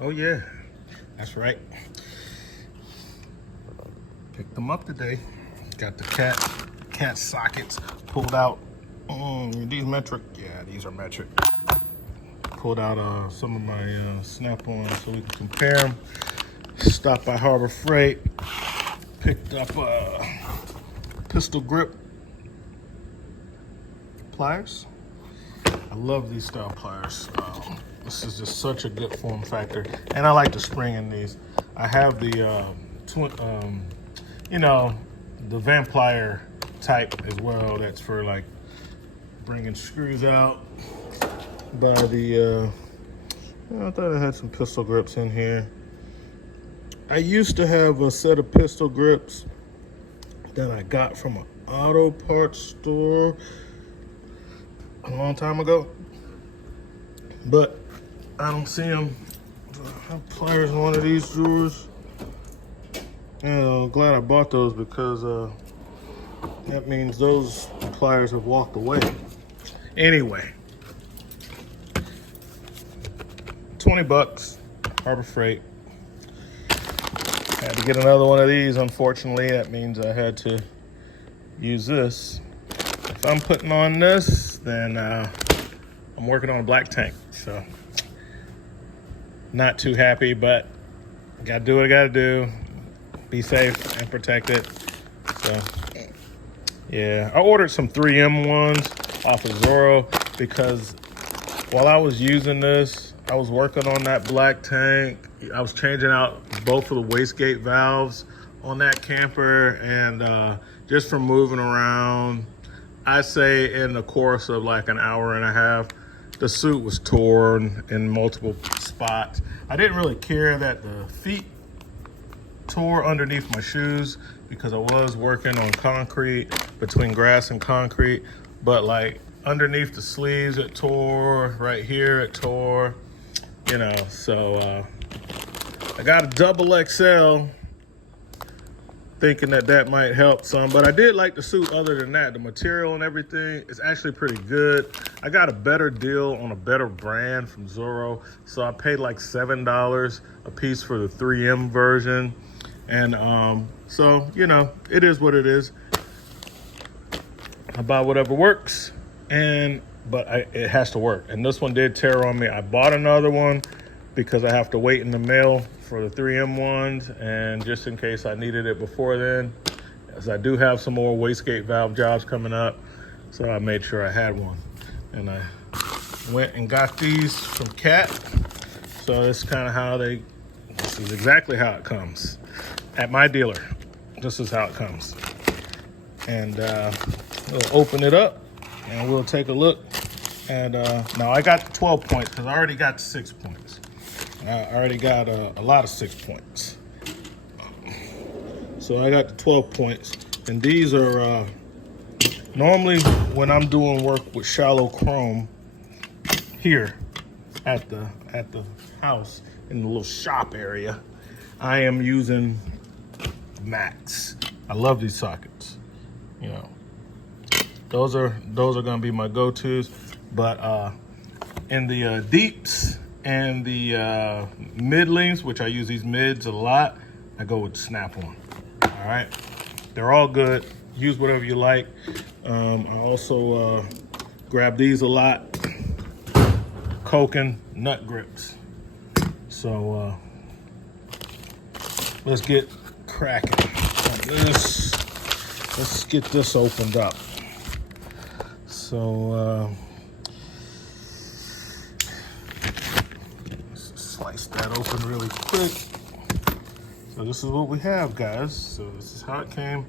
Oh yeah, that's right. Picked them up today. Got the cat sockets pulled out. These metric? Yeah, these are metric. Pulled out some of my Snap-on so we can compare them. Stopped by Harbor Freight. Picked up pistol grip pliers. I love these style pliers. This is just such a good form factor, and I like the spring in these. I have the the Van plier type as well. That's for like bringing screws out. By the I thought I had some pistol grips in here. I used to have a set of pistol grips that I got from an auto parts store a long time ago, but I don't see them. I have pliers in one of these drawers. I'm glad I bought those because that means those pliers have walked away. Anyway, $20, Harbor Freight. Had to get another one of these. Unfortunately, that means I had to use this. If I'm putting on this, then I'm working on a black tank. So not too happy, but gotta do what I gotta do. Be safe and protected. So yeah, I ordered some 3M ones off of Zoro because while I was using this, I was working on that black tank. I was changing out both of the wastegate valves on that camper, and just from moving around, I say in the course of like an hour and a half, the suit was torn in multiple spots. I didn't really care that the feet tore underneath my shoes because I was working on concrete, between grass and concrete, but like underneath the sleeves it tore, right here it tore, so I got a double XL thinking that might help some, but I did like the suit. Other than that, the material and everything is actually pretty good. I got a better deal on a better brand from Zoro, so I paid like $7 a piece for the 3M version, and so it is what it is. I buy whatever works, but it has to work, and this one did tear on me. I bought another one because I have to wait in the mail for the 3M ones, and just in case I needed it before then, as I do have some more wastegate valve jobs coming up, so I made sure I had one. And I went and got these from Cat. So this is exactly how it comes at my dealer. This is how it comes. And we'll open it up and we'll take a look. And now I got the 12 points because I already got 6 points. I already got a lot of 6 points. So I got the 12 points. And these are, normally when I'm doing work with shallow chrome here at the house in the little shop area, I am using Max. I love these sockets. Those are gonna be my go-tos. But in the deeps and the middlings, which I use these mids a lot, I go with Snap-on. All right, they're all good. Use whatever you like. I also grab these a lot. Koken nut grips. So let's get cracking on this. Let's get this opened up. So slice that open really quick. So this is what we have, guys. So this is how it came.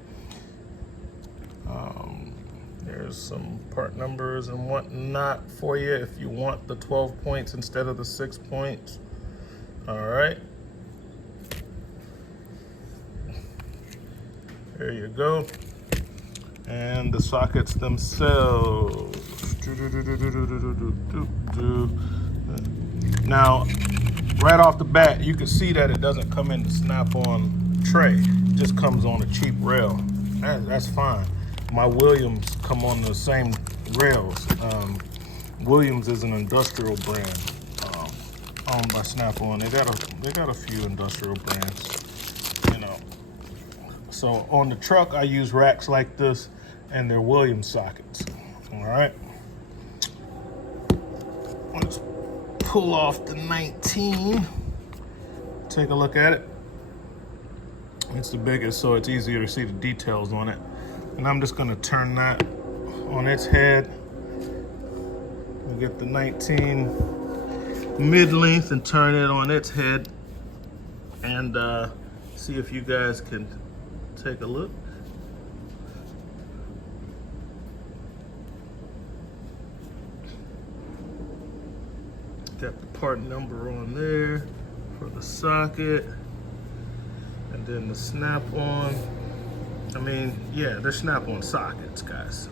There's some part numbers and whatnot for you if you want the 12 points instead of the 6 points. All right. There you go. And the sockets themselves. Now, right off the bat, you can see that it doesn't come in the Snap-on tray. It just comes on a cheap rail. That's fine. My Williams come on the same rails. Williams is an industrial brand owned by Snap-on. They got a few industrial brands, you know. So on the truck, I use racks like this, and they're Williams sockets. All right. Let's pull off the 19. Take a look at it. It's the biggest, so it's easier to see the details on it. And I'm just gonna turn that on its head. We'll get the 19 mid-length and turn it on its head, and see if you guys can take a look. Got the part number on there for the socket, and then the Snap-on. I mean, yeah, they're Snap-on sockets, guys.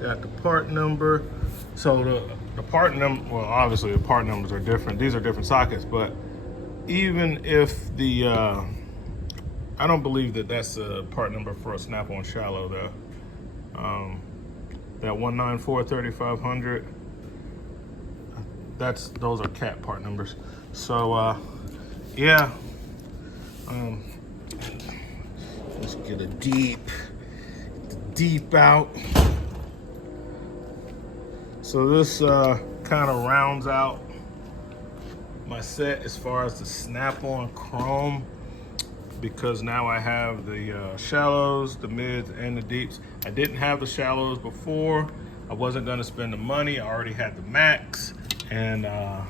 Got the part number. So the part number, well, obviously the part numbers are different. These are different sockets, but even if the, I don't believe that that's a part number for a Snap-on shallow though. That 194-3500. Those are cat part numbers. So yeah, let's get a deep out. So this kind of rounds out my set as far as the Snap-on chrome, because now I have the shallows, the mids, and the deeps. I didn't have the shallows before. I wasn't gonna spend the money. I already had the max. And I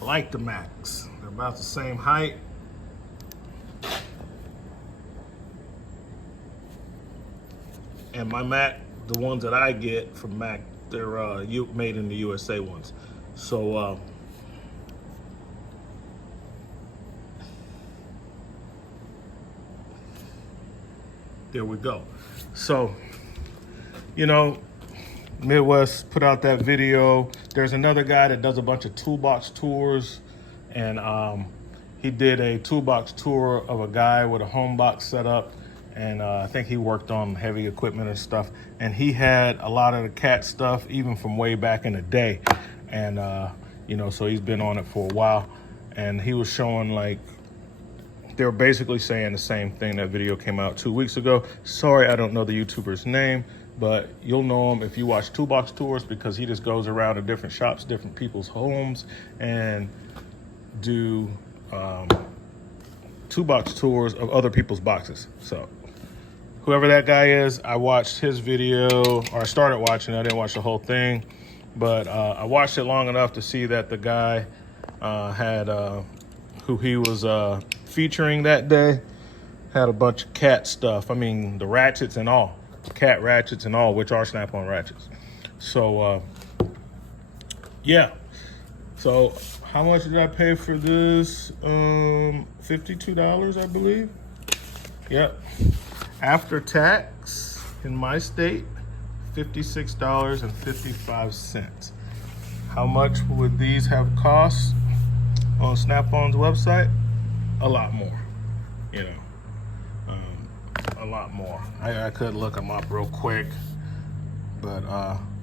like the Max. They're about the same height. And my Mac, the ones that I get from Mac, they're made in the USA ones. So there we go. So, you know, Midwest put out that video. There's another guy that does a bunch of toolbox tours, and he did a toolbox tour of a guy with a home box set up, and I think he worked on heavy equipment and stuff, and he had a lot of the cat stuff even from way back in the day, and you know, so he's been on it for a while, and he was showing, like, they were basically saying the same thing. That video came out 2 weeks ago. Sorry, I don't know the YouTuber's name, but you'll know him if you watch Toolbox Tours, because he just goes around to different shops, different people's homes, and do toolbox tours of other people's boxes. So whoever that guy is, I watched his video, or I started watching. I didn't watch the whole thing, but I watched it long enough to see that the guy had who he was featuring that day had a bunch of cat stuff. I mean, the ratchets and all. Cat ratchets and all, which are Snap-on ratchets. So yeah, so how much did I pay for this? $52, I believe. Yep, after tax in my state, $56.55. How much would these have cost on Snap-on's website? A lot more, you know. A lot more. I could look them up real quick, but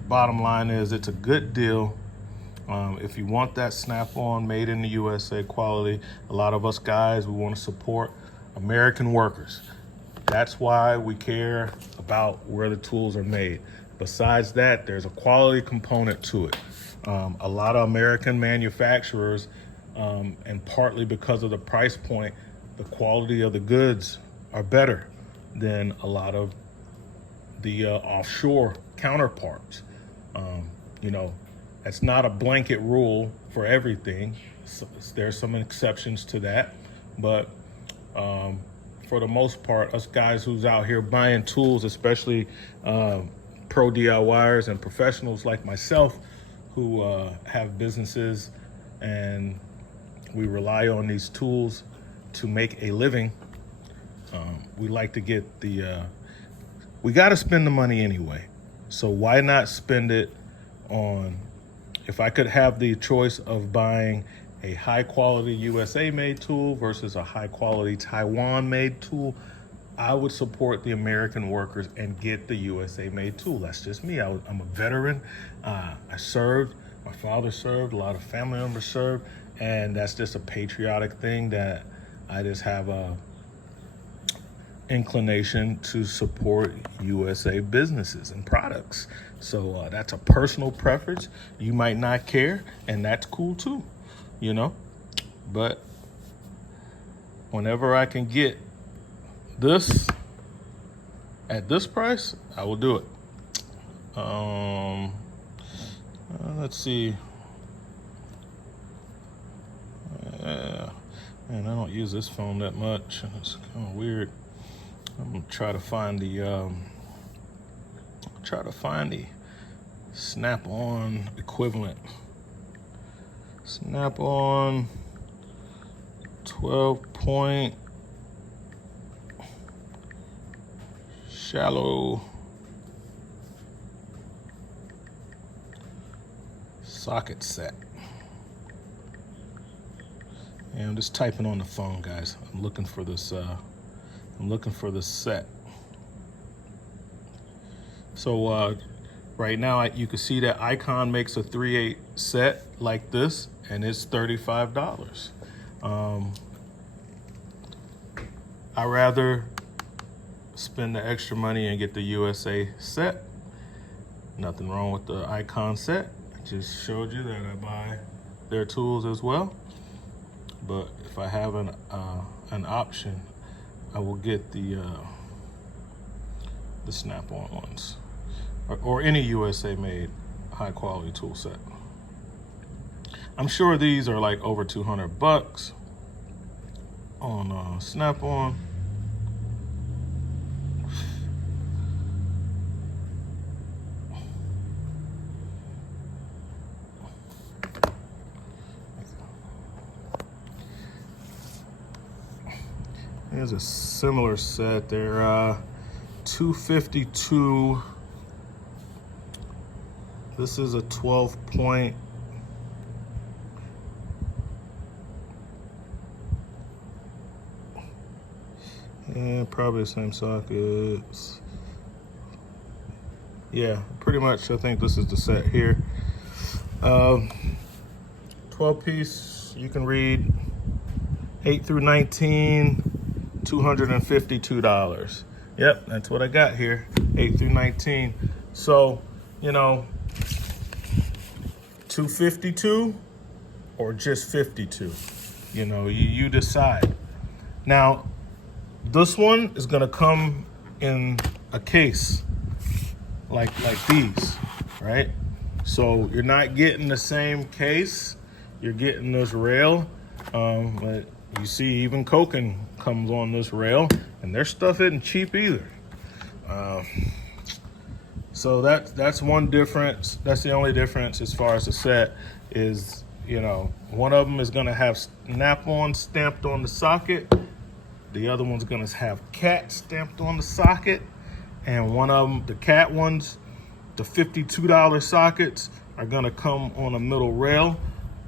bottom line is it's a good deal. If you want that Snap-on made in the USA quality, a lot of us guys, we want to support American workers. That's why we care about where the tools are made. Besides that, there's a quality component to it. A lot of American manufacturers, and partly because of the price point, the quality of the goods are better than a lot of the offshore counterparts. You know, that's not a blanket rule for everything. So there's some exceptions to that, but for the most part, us guys who's out here buying tools, especially pro DIYers and professionals like myself who have businesses and we rely on these tools to make a living, we like to get the, we got to spend the money anyway. So why not spend it on if I could have the choice of buying a high quality USA made tool versus a high quality Taiwan made tool, I would support the American workers and get the USA made tool. That's just me. I'm a veteran. I served. My father served. A lot of family members served. And that's just a patriotic thing that I just have a inclination to support USA businesses and products. So that's a personal preference. You might not care, and that's cool too, you know. But whenever I can get this at this price, I will do it. Let's see. Man, I don't use this phone that much. It's kind of weird. I'm gonna try to find the Snap-on equivalent. Snap-on 12-point shallow socket set. And I'm just typing on the phone, guys. I'm looking for this set. So right now you can see that Icon makes a 3/8 set like this, and it's $35. I rather spend the extra money and get the USA set. Nothing wrong with the Icon set. I just showed you that I buy their tools as well. But if I have an option, I will get the Snap-on ones, or any USA made high quality tool set. I'm sure these are like over $200 on Snap-on. There's a similar set. They're $252. This is a 12-point. And probably the same sockets. Yeah, pretty much. I think this is the set here. 12-piece. You can read 8 through 19. $252. Yep, that's what I got here, 8 through 19. So, you know, 252 or just 52. You know, you decide. Now, this one is gonna come in a case like these, right? So you're not getting the same case. You're getting this rail, but you see, even Koken comes on this rail, and their stuff isn't cheap either. So that's one difference. That's the only difference as far as the set is, you know, one of them is gonna have Snap-on stamped on the socket. The other one's gonna have CAT stamped on the socket. And one of them, the CAT ones, the $52 sockets are gonna come on a middle rail.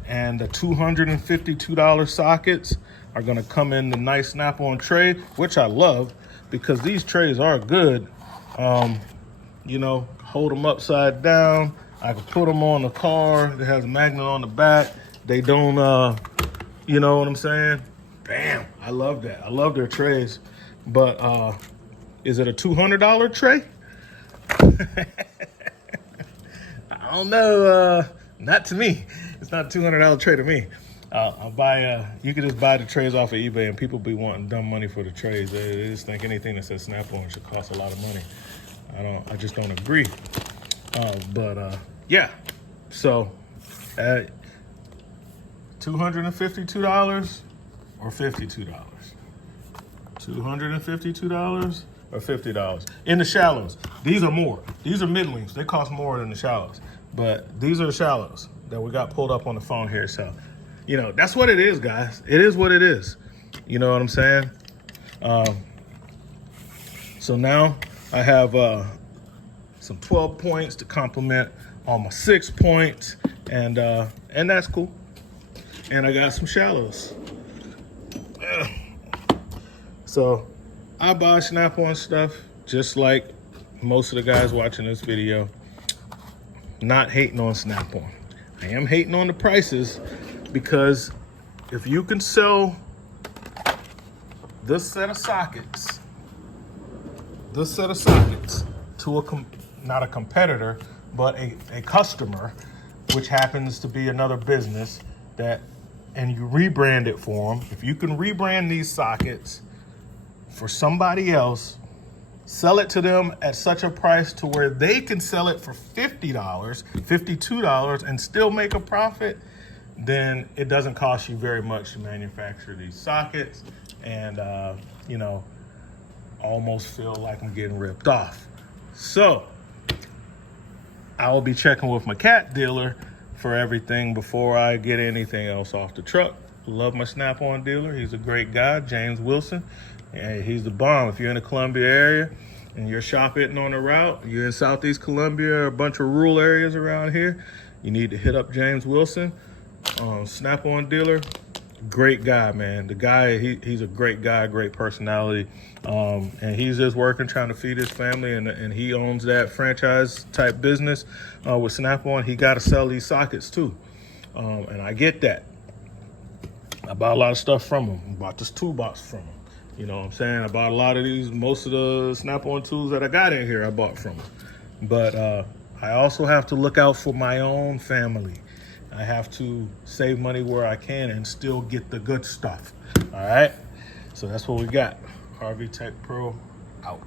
And the $252 sockets are gonna come in the nice Snap-on tray, which I love because these trays are good. You know, hold them upside down. I can put them on the car. It has a magnet on the back. They don't, you know what I'm saying? Bam, I love that. I love their trays. But is it a $200 tray? I don't know, not to me. It's not a $200 tray to me. I'll buy, you can just buy the trays off of eBay, and people be wanting dumb money for the trays. They just think anything that says Snap-on should cost a lot of money. I just don't agree. Yeah. So, $252 or $52? $252 or $50? In the shallows. These are more. These are middlings. They cost more than the shallows. But these are the shallows that we got pulled up on the phone here. So, you know, that's what it is, guys. It is what it is. You know what I'm saying? So now I have some 12 points to complement on my 6-point, and that's cool. And I got some shallows. So I buy Snap-on stuff just like most of the guys watching this video. Not hating on Snap-on. I am hating on the prices, because if you can sell this set of sockets to not a competitor, but a customer, which happens to be another business, and you rebrand it for them. If you can rebrand these sockets for somebody else, sell it to them at such a price to where they can sell it for $50, $52, and still make a profit, then it doesn't cost you very much to manufacture these sockets. And, you know, almost feel like I'm getting ripped off. So I will be checking with my cat dealer for everything before I get anything else off the truck. Love my Snap-on dealer. He's a great guy, James Wilson. And he's the bomb. If you're in the Columbia area and you're shopping on the route, you're in Southeast Columbia, a bunch of rural areas around here, you need to hit up James Wilson, Snap-on dealer. Great guy, man. The guy, he's a great guy, great personality. And he's just working, trying to feed his family, and he owns that franchise type business with Snap-on. He got to sell these sockets too. And I get that. I bought a lot of stuff from him. I bought this toolbox from him. You know what I'm saying? I bought a lot of these, most of the Snap-on tools that I got in here, I bought from him. But I also have to look out for my own family. I have to save money where I can and still get the good stuff. All right? So that's what we got. RV Tech Pro out.